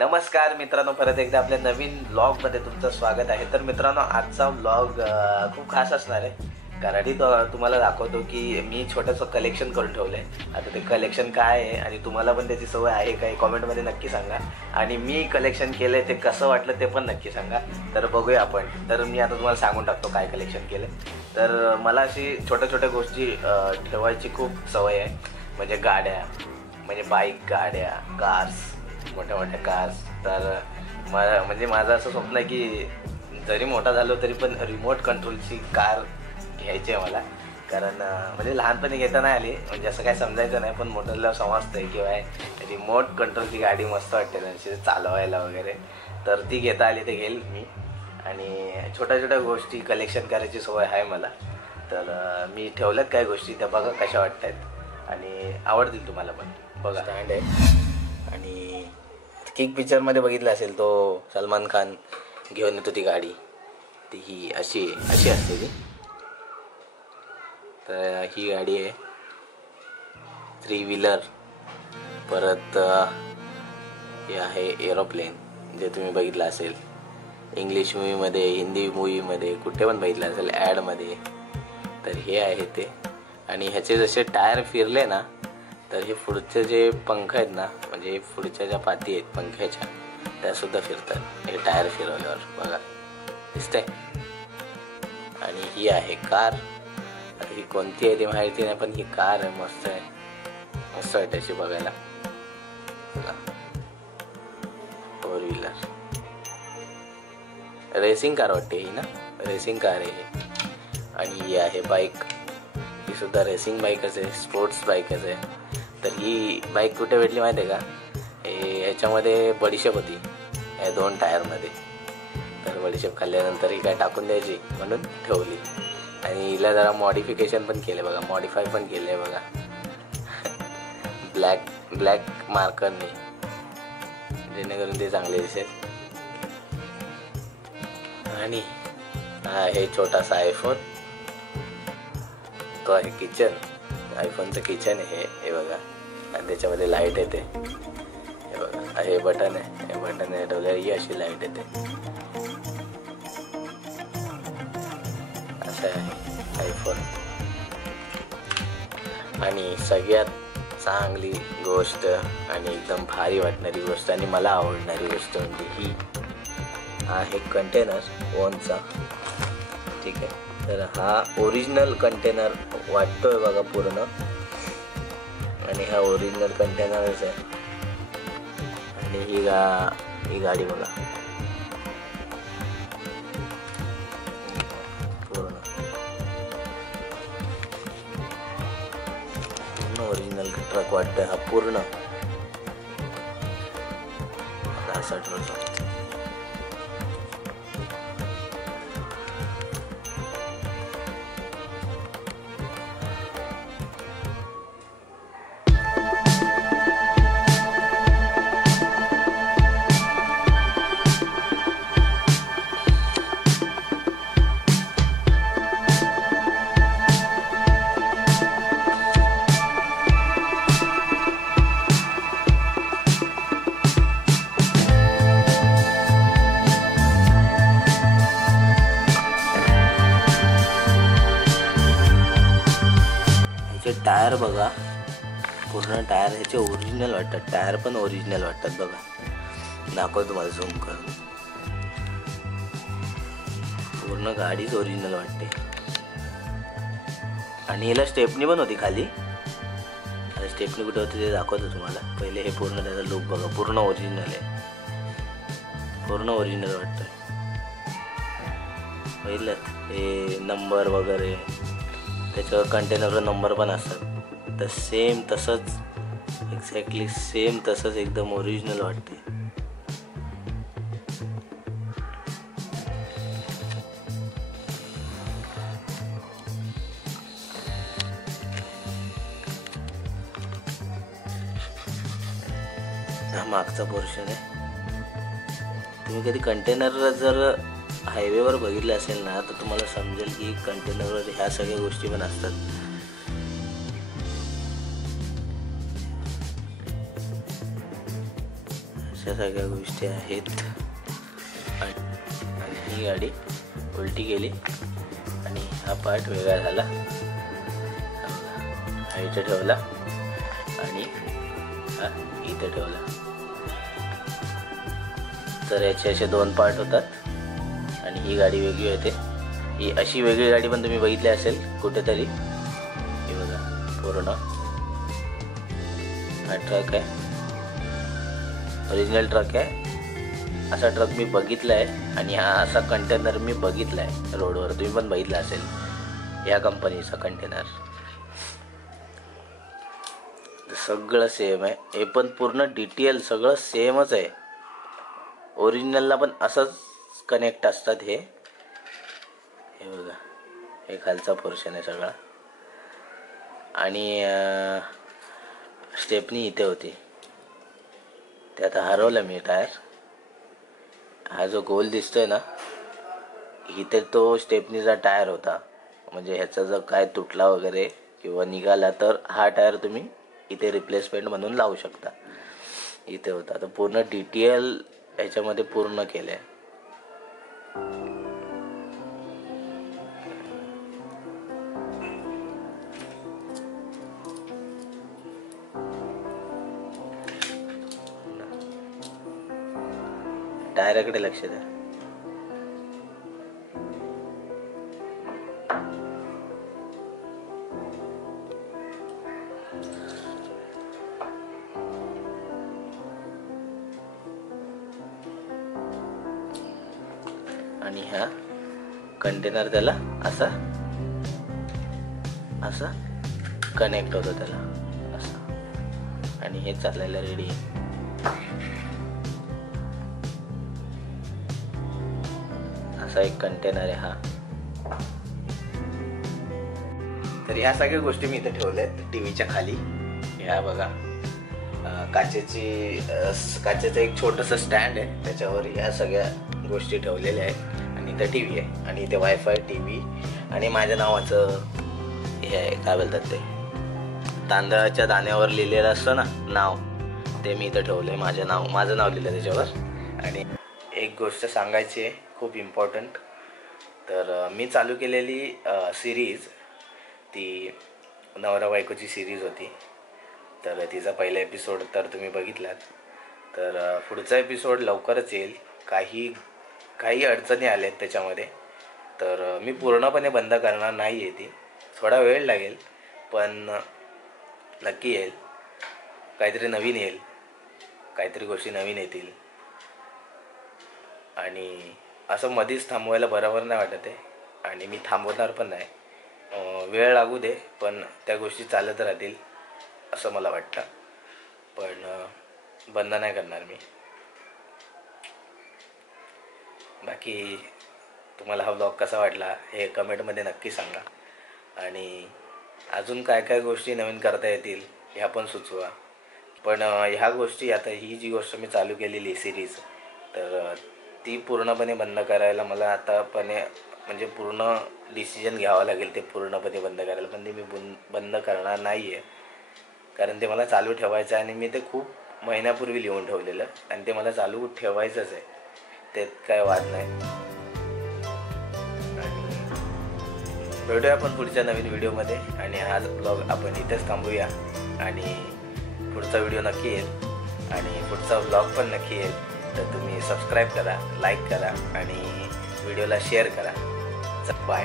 नमस्कार मित्रांनो, परत एकदा आपल्या नवीन व्लॉगमध्ये तुमचं स्वागत आहे। तर मित्रांनो, आजचा व्लॉग खूप खास असणार आहे, कारण तुम्हाला दाखवतो की मी छोटंसं कलेक्शन करून ठेवलं आहे। आता ते कलेक्शन काय आहे आणि तुम्हाला पण त्याची सवय आहे काय, कॉमेंटमध्ये नक्की सांगा। आणि मी कलेक्शन केलं आहे ते कसं वाटलं ते पण नक्की सांगा। तर बघूया आपण। तर मी आता तुम्हाला सांगून टाकतो काय कलेक्शन केलं आहे। तर मला अशी छोट्या छोट्या गोष्टी ठेवायची खूप सवय आहे, म्हणजे गाड्या, म्हणजे बाईक, गाड्या, कार्स, मोठ्या मोठ्या कार्स। तर मला म्हणजे माझं असं स्वप्न आहे की जरी मोठा झालो तरी पण रिमोट कंट्रोलची कार घ्यायची आहे मला। कारण म्हणजे लहानपणी घेता नाही आली, म्हणजे असं काय समजायचं नाही, पण मोठ्याला समजतं आहे किंवा रिमोट कंट्रोलची गाडी मस्त वाटते त्यांची चालवायला वगैरे। तर ती घेता आली ते घेईल मी। आणि छोट्या छोट्या गोष्टी कलेक्शन करायची सवय आहे मला। तर मी ठेवल्यात काय गोष्टी, त्या बघा कशा वाटत आहेत आणि आवडतील तुम्हाला पण। बघा, स्टँड आहे आणि किक पिक्चरमध्ये बघितलं असेल तो सलमान खान घेऊन येतो ती गाडी, ती ही अशी असते ती। तर ही गाडी आहे 3 व्हीलर। परत हे आहे एरोप्लेन, जे तुम्ही बघितलं असेल इंग्लिश मूवीमध्ये, हिंदी मूवीमध्ये, कुठे पण बघितलं असेल ॲडमध्ये। तर हे आहे ते। आणि ह्याचे जसे टायर फिरले ना, तर हे पुढचे जे पंख आहेत ना, म्हणजे पुढच्या ज्या पाती आहेत पंख्याच्या, त्यासुद्धा फिरतात हे टायर फिरवल्यावर, बघा दिसतंय। आणि ही आहे कार। आता ही कोणती आहे ती माहिती नाही, पण ही कार आहे, मस्त आहे, मस्त आहे त्याची बघायला। 4 व्हीलर रेसिंग कार वाटते ही ना, रेसिंग कार आहे ही। आणि ही आहे बाईक, ही सुद्धा रेसिंग बाईकच आहे, स्पोर्ट्स बाईकच आहे। तर ही बाईक कुठे भेटली माहिती आहे का, ह्याच्यामध्ये बडीशेप होती या 2 टायरमध्ये। तर बडीशेप खाल्ल्यानंतर ही काय टाकून द्यायची म्हणून ठेवली। आणि हिला जरा मॉडिफिकेशन पण केले बघा, मॉडिफाय पण केले बघा ब्लॅक मार्करने, जेणेकरून ते चांगले दिसेल। आणि हा आहे छोटासा आयफोन, तो आहे किचन, आयफोनचं किचन आहे हे बघा। आणि त्याच्यामध्ये लाईट येते हे बघा, हे बटन आहे, हे बटन ठेवल्यावर ही अशी लाईट येते, असं आहे आयफोन। आणि सगळ्यात चांगली गोष्ट आणि एकदम भारी वाटणारी गोष्ट आणि मला आवडणारी गोष्ट म्हणजे ही आहे कंटेनर ओनचा, ठीक आहे। तर हा ओरिजिनल कंटेनर वाटतोय बघा पूर्ण, आणि हा ओरिजिनल कंटेनरच आहे। आणि ही गाडी बघा पूर्ण ओरिजिनल ट्रक वाटतोय हा पूर्ण, असा ट्रक। टायर बघा, पूर्ण टायर ह्याचे ओरिजिनल वाटतात, टायर पण ओरिजिनल वाटतात बघा। दाखव तुम्हाला झूम करून, पूर्ण गाडीच ओरिजिनल वाटते। आणि याला स्टेपनी पण होती खाली, आणि स्टेपनी कुठे होती ते दाखवतो तुम्हाला। पहिले हे पूर्ण त्याचा लुक बघा, पूर्ण ओरिजिनल आहे, पूर्ण ओरिजिनल वाटतंय। पहिलं हे नंबर वगैरे, त्याच्यावर कंटेनरवर नंबर पण असतात, तर सेम तसंच, एक्झॅक्टली सेम तसंच एकदम ओरिजिनल वाटते। हा मागचा पोर्शन आहे। तुम्ही कधी कंटेनर जर हायवेवर बघितलं असेल ना, तर तुम्हाला समजेल की कंटेनरवर ह्या सगळ्या गोष्टी पण असतात। अशा सगळ्या गोष्टी आहेत. आणि ही गाडी उलटी गेली आणि हा पार्ट वेगळा झाला. हा इथं ठेवला आणि हा इथं ठेवला. तर याचे असे 2 पार्ट होतात आणि ही गाडी वेगळी होते. ही अशी वेगळी गाडी पण तुम्ही बघितली असेल कुठेतरी. हे बघा पूर्ण हा ट्रक आहे, ओरिजिनल ट्रक आहे. असा ट्रक मी बघितला आहे आणि हा असा कंटेनर मी बघितला आहे रोडवर. तुम्ही पण बघितला असेल या कंपनीचा कंटेनर. सगळं सेम आहे. हे पण पूर्ण डिटेल सगळं सेमच आहे. ओरिजिनलला पण असंच कनेक्ट असतात हे बघा. हे खालचा पोर्शन आहे सगळा. आणि स्टेपनी इथे होती, ते आता हरवलं मी टायर. हा जो गोल दिसतोय ना, इथे तो स्टेपनीचा टायर होता. म्हणजे ह्याचा जर काय तुटला वगैरे किंवा निघाला तर हा टायर तुम्ही इथे रिप्लेसमेंट म्हणून लावू शकता. इथे होता. तर पूर्ण डिटेल ह्याच्यामध्ये पूर्ण केलं आहे. टायराकडे लक्ष द्या. आणि हा कंटेनर त्याला असा कनेक्ट होतो त्याला असं. आणि हे चालायला रेडी आहे. असा एक कंटेनर आहे हा. तर ह्या सगळ्या गोष्टी मी इथे ठेवल्यात टीव्हीच्या खाली. ह्या बघा काचेचं एक छोटंसं स्टँड आहे, त्याच्यावर ह्या सगळ्या गोष्टी ठेवलेल्या आहेत. आणि इथं टी व्ही आहे आणि इथे वायफाय, टी व्ही आणि माझ्या नावाचं हे आहे, काय बोलतात ते, तांदळाच्या दाण्यावर लिहिलेलं असतं ना नाव, ते मी इथं ठेवलं आहे. माझं नाव लिहिलं त्याच्यावर. आणि एक गोष्ट सांगायची आहे खूप इम्पॉर्टंट. तर मी चालू केलेली सिरीज ती नवरा बायकोची सिरीज होती. तर तिचा पहिला एपिसोड तर तुम्ही बघितलात. तर पुढचा एपिसोड लवकरच येईल. काही अडचणी आल्यात त्याच्यामध्ये, तर मी पूर्णपणे बंद करणार नाही आहे. ती थोडा वेळ लागेल पण नक्की येईल. काहीतरी नवीन येईल, काहीतरी गोष्टी नवीन येतील. आणि असं मध्येच थांबवायला बरोबर नाही वाटत आहे आणि मी थांबवणार पण नाही. वेळ लागू दे पण त्या गोष्टी चालत राहतील असं मला वाटतं. पण बंद नाही करणार मी. बाकी तुम्हाला हा व्लॉग कसा वाटला हे कमेंटमध्ये नक्की सांगा. आणि अजून काय काय गोष्टी नवीन करता येतील ह्या पण सुचवा. पण ह्या गोष्टी, आता ही जी गोष्ट मी चालू केलेली सिरीज, तर ती पूर्णपणे बंद करायला मला आतापणे म्हणजे पूर्ण डिसिजन घ्यावा लागेल ते पूर्णपणे बंद करायला. पण ते मी बंद करणार नाही आहे, कारण ते मला चालू ठेवायचं आहे. आणि मी ते खूप महिन्यापूर्वी लिहून ठेवलेलं आणि ते मला चालू ठेवायचंच आहे, त्यात काय वाद नाही. आणि भेटूया आपण पुढच्या नवीन व्हिडिओमध्ये. आणि हाच ब्लॉग आपण इथेच थांबूया. आणि पुढचा व्हिडिओ नक्की येईल आणि पुढचा व्लॉग पण नक्की येईल. तर तुम्ही सबस्क्राईब करा, लाईक करा आणि व्हिडिओला शेअर करा. बाय.